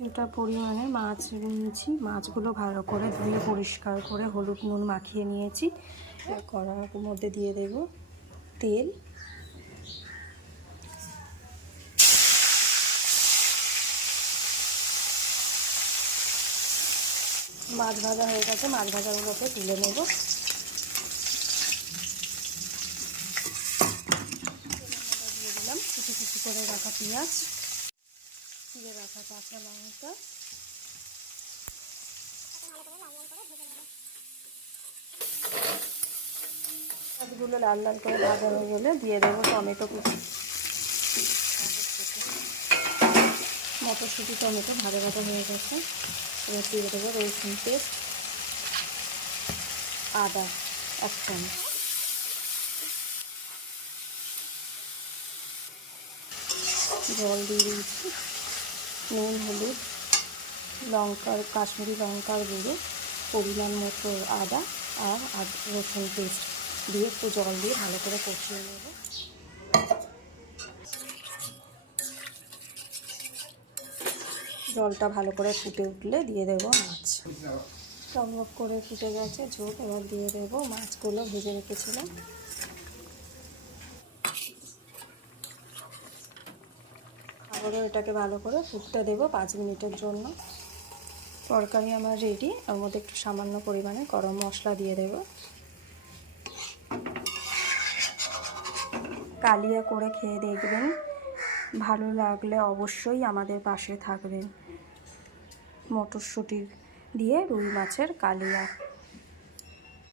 কিছুটা পরিমাণে মাছ নিয়েছি। মাছগুলো ভালো করে ধুয়ে পরিষ্কার করে হলুদ নুন মাখিয়ে নিয়েছি। কড়ার মধ্যে দিয়ে দেব তেল, মাছ ভাজা হয়ে গেছে, মাছ ভাজাগুলোকে তুলে নেব। দিয়ে দিলাম কুচি কুচি করে রাখা পেঁয়াজ, দিয়ে রাখা কাঁচা লঙ্কা, পেঁয়াজগুলো লাল লাল করে ভাজা হয়ে গেলে দিয়ে দেবো টমেটো কুচি, মটরশুঁটি টমেটো ভাজা ভাজা হয়ে গেছে। এবার দিয়ে দেবো রসুন পেস্ট, আদা 1 চামচ, জল দিয়ে দিয়েছি, নুন হলুদ লঙ্কার কাশ্মীরি লঙ্কার গুঁড়ো, পরিমাণ মতো আদা আর রসুন পেস্ট দিয়ে একটু জল দিয়ে ভালো করে কষিয়ে নেব। জলটা ভালো করে ফুটে উঠলে দিয়ে দেবো মাছ। টকবক করে ফুটে গেছে ঝোল, এবার দিয়ে দেবো মাছগুলো ভেজে রেখেছিলাম। আবারও এটাকে ভালো করে ফুটতে দেবো 5 মিনিটের জন্য। তরকারি আমার রেডি। ওর মধ্যে একটু সামান্য পরিমাণে গরম মশলা দিয়ে দেব। কালিয়া করে খেয়ে দেখবেন, ভালো লাগলে অবশ্যই আমাদের পাশে থাকবেন। মটরশুঁটি দিয়ে রুই মাছের কালিয়া।